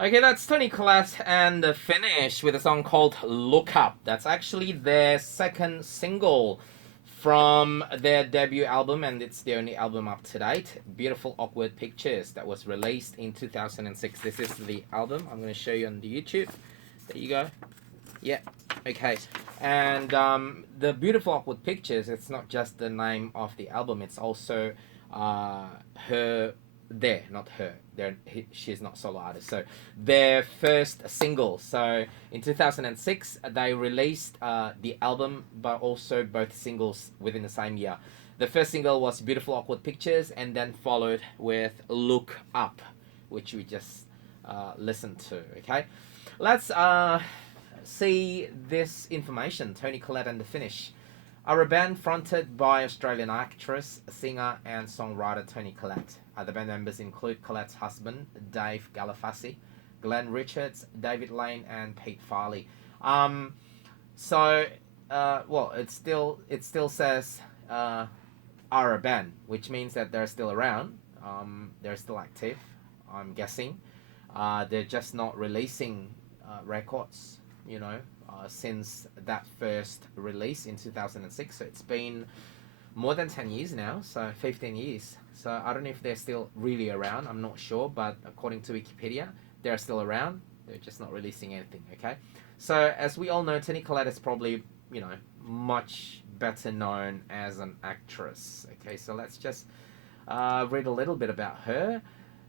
Okay, that's Toni, Collette, and the finish with a song called Look Up. That's actually their second single from their debut album, and it's the only album up to date. Beautiful Awkward Pictures, that was released in 2006. This is the album. I'm going to show you on the YouTube. There you go. Yeah. Okay. And the Beautiful Awkward Pictures, it's not just the name of the album, it's also her there, not her. She's not solo artist. So their first single. So in 2006, they released the album, but also both singles within the same year. The first single was Beautiful Awkward Pictures, and then followed with Look Up, which we just listened to. Okay, let's see this information. Toni, Collette, and the finish are a band fronted by Australian actress, singer, and songwriter Toni Collette. The band members include Colette's husband, Dave Galafassi, Glenn Richards, David Lane, and Pete Farley. So, well, it still says are a band, which means that they're still around. They're still active, I'm guessing. They're just not releasing records, since that first release in 2006. So it's been more than 10 years now, so 15 years. So I don't know if they're still really around, I'm not sure, but according to Wikipedia, they're still around. They're just not releasing anything, okay? So as we all know, Toni Collette is probably, much better known as an actress, okay? So let's just read a little bit about her.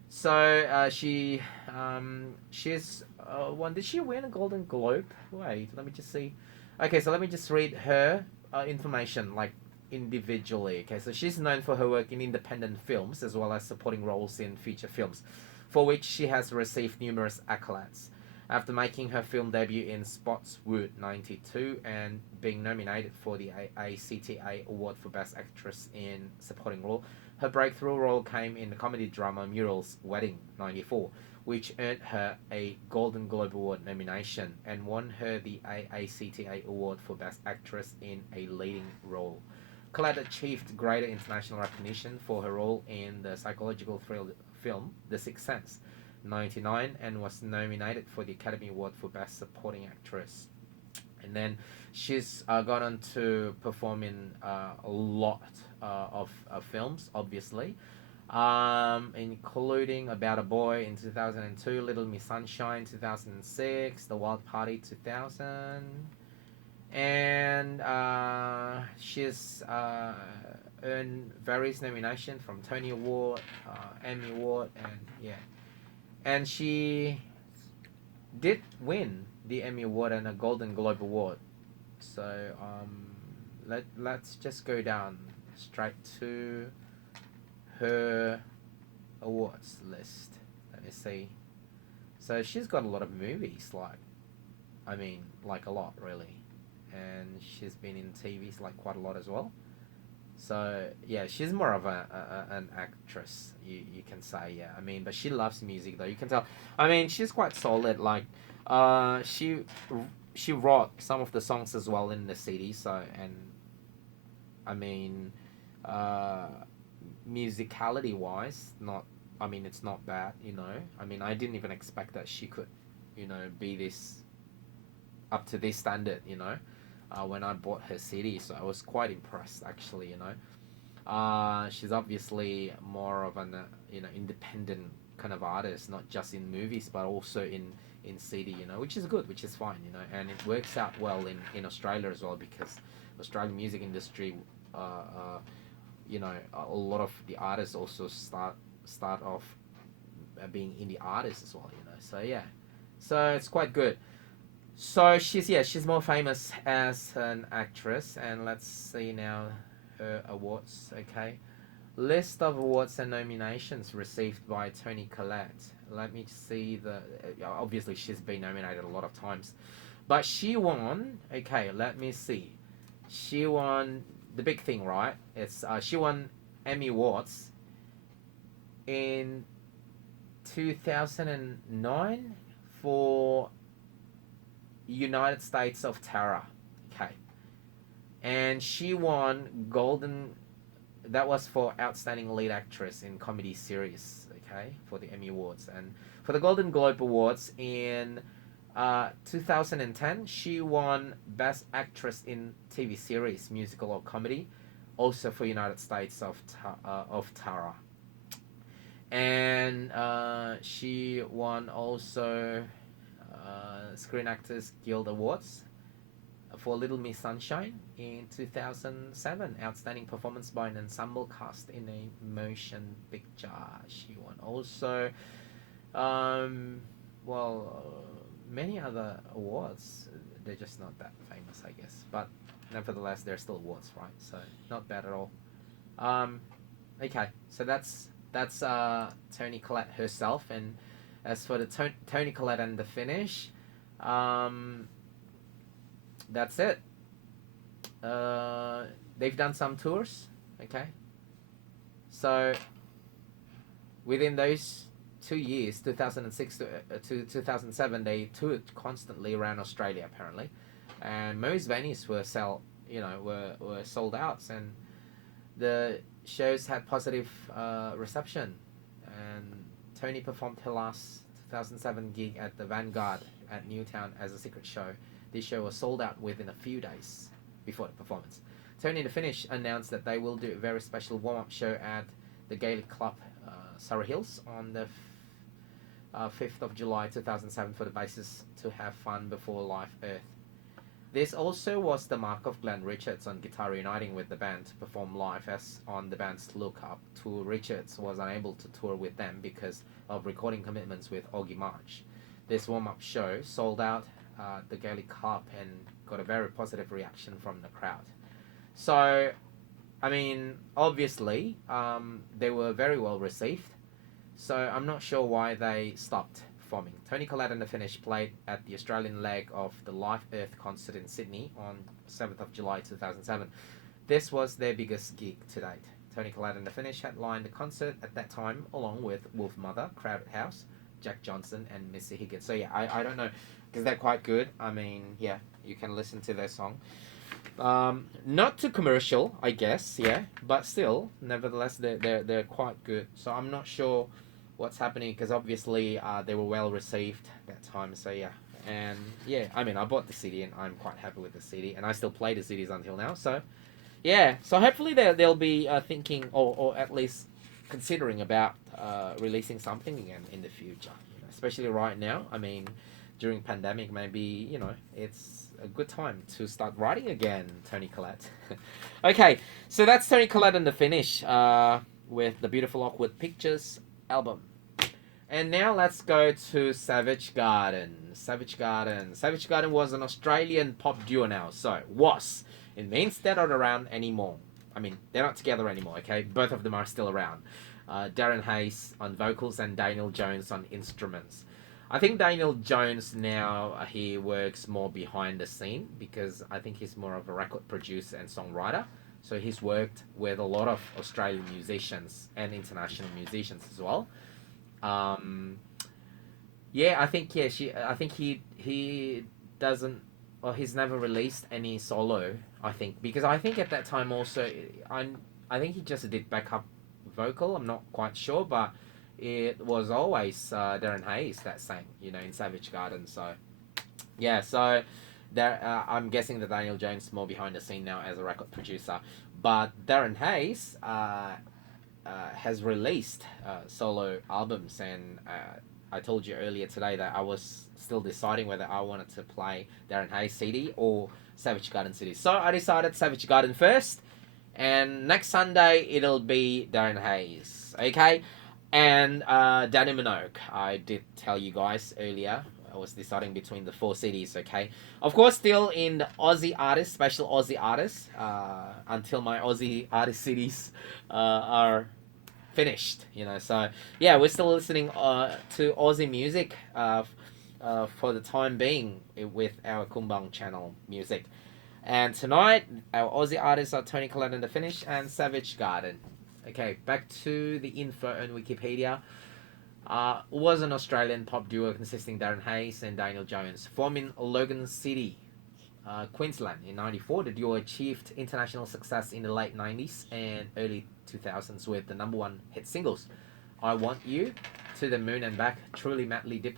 So she's one. Did she win a Golden Globe? Wait, let me just see. Okay, so let me just read her information like individually. Okay, so she's known for her work in independent films as well as supporting roles in feature films, for which she has received numerous accolades. After making her film debut in Spotswood '92 and being nominated for the AACTA Award for Best Actress in Supporting Role, her breakthrough role came in the comedy drama Muriel's Wedding '94, which earned her a Golden Globe Award nomination and won her the AACTA Award for Best Actress in a Leading Role. Collette achieved greater international recognition for her role in the psychological thriller film The Sixth Sense '99 and was nominated for the Academy Award for Best Supporting Actress. And then she's gone on to perform in a lot of films, obviously, including About a Boy in 2002, Little Miss Sunshine 2006, The Wild Party 2000, and she's earned various nominations from Tony Award, Emmy Award, and yeah, and she did win the Emmy Award and a Golden Globe Award. So let's just go down straight to her awards list. Let me see. So she's got a lot of movies, like a lot really, and she's been in TVs like quite a lot as well. So yeah, she's more of an actress, you can say. Yeah, I mean, but she loves music though. You can tell. I mean, she's quite solid. Like, she wrote some of the songs as well in the CD. So and I mean, uh, musicality wise, not. I mean, it's not bad. I mean, I didn't even expect that she could, be this up to this standard. When I bought her CD, so I was quite impressed actually. She's obviously more of an independent kind of artist, not just in movies but also in CD, which is good, which is fine, and it works out well in Australia as well because Australian music industry, a lot of the artists also start off being indie artists as well, So yeah, so it's quite good. So she's more famous as an actress, and let's see now her awards. Okay, list of awards and nominations received by Toni Collette. Let me see obviously she's been nominated a lot of times, but she won. Okay, let me see. She won the big thing, right? It's she won Emmy Awards in 2009 for United States of Terror. Okay. And she won Golden. That was for Outstanding Lead Actress in Comedy Series. okay, for the Emmy Awards. And for the Golden Globe Awards in 2010, she won Best Actress in TV Series, Musical or Comedy, also for United States of Tara. And she won also Screen Actors Guild Awards for Little Miss Sunshine in 2007. Outstanding performance by an ensemble cast in a motion picture. She won also, many other awards. They're just not that famous, I guess. But nevertheless, they're still awards, right? So not bad at all. Okay, so that's Toni Collette herself. And as for the Toni Collette and the finish, that's it. They've done some tours, okay. So within those 2 years, 2006 to 2007, they toured constantly around Australia apparently, and most venues were sold out, and the shows had positive reception. And Toni performed her last 2007 gig at the Vanguard at Newtown as a secret show. This show was sold out within a few days before the performance. Toni the Finish announced that they will do a very special warm-up show at the Gaelic Club Surrey Hills on the 5th of July 2007 for the bassist to have fun before Live Earth. This also was the mark of Glenn Richards on guitar reuniting with the band to perform live, as on the band's Look Up tour, Richards was unable to tour with them because of recording commitments with Augie March. This warm-up show sold out the Gaelic Club and got a very positive reaction from the crowd. So, I mean, obviously, they were very well received. So I'm not sure why they stopped performing. Toni Collette and the Finish played at the Australian leg of the Live Earth concert in Sydney on 7th of July 2007. This was their biggest gig to date. Toni Collette and the Finish headlined the concert at that time along with Wolf Mother, Crowded House, Jack Johnson and Missy Higgins. So yeah, I don't know, because they're quite good. I mean, yeah, you can listen to their song. Not too commercial, I guess, yeah, but still, nevertheless, they're quite good. So I'm not sure what's happening, because obviously they were well received that time. So yeah, and yeah, I mean, I bought the CD and I'm quite happy with the CD, and I still play the CDs until now. So yeah, so hopefully they'll be thinking, or at least considering about releasing something again in the future. You know, especially right now. I mean, during pandemic, maybe it's a good time to start writing again, Toni Collette. Okay, so that's Toni Collette and the Finish with the Beautiful Awkward Pictures album. And now let's go to Savage Garden. Savage Garden was an Australian pop duo now. So, was. It means they're not around anymore. I mean, they're not together anymore, okay? Both of them are still around. Darren Hayes on vocals and Daniel Jones on instruments. I think Daniel Jones now, he works more behind the scene, because I think he's more of a record producer and songwriter. So he's worked with a lot of Australian musicians and international musicians as well. I think he doesn't, or he's never released any solo. I think, because I think at that time also, I think he just did backup vocal. I'm not quite sure, but it was always Darren Hayes that sang, in Savage Garden. So, yeah, so there, I'm guessing that Daniel Jones is more behind the scene now as a record producer. But Darren Hayes has released solo albums, and I told you earlier today that I was still deciding whether I wanted to play Darren Hayes CD or Savage Garden CD. So I decided Savage Garden first, and next Sunday it'll be Darren Hayes, okay? And Danny Minogue, I did tell you guys earlier, I was deciding between the 4 CDs, okay? Of course, still in the Aussie artists, special Aussie artists, until my Aussie artist CDs are finished, So, yeah, we're still listening to Aussie music for the time being with our Kumbang channel music. And tonight, our Aussie artists are Toni Collette and the Finish and Savage Garden. Okay, back to the info on Wikipedia. Was an Australian pop duo consisting of Darren Hayes and Daniel Jones, formed in Logan City, Queensland in '94. The duo achieved international success in the late '90s and early 2000s with the #1 hit singles I Want You, To the Moon and Back, truly madly diplomatic.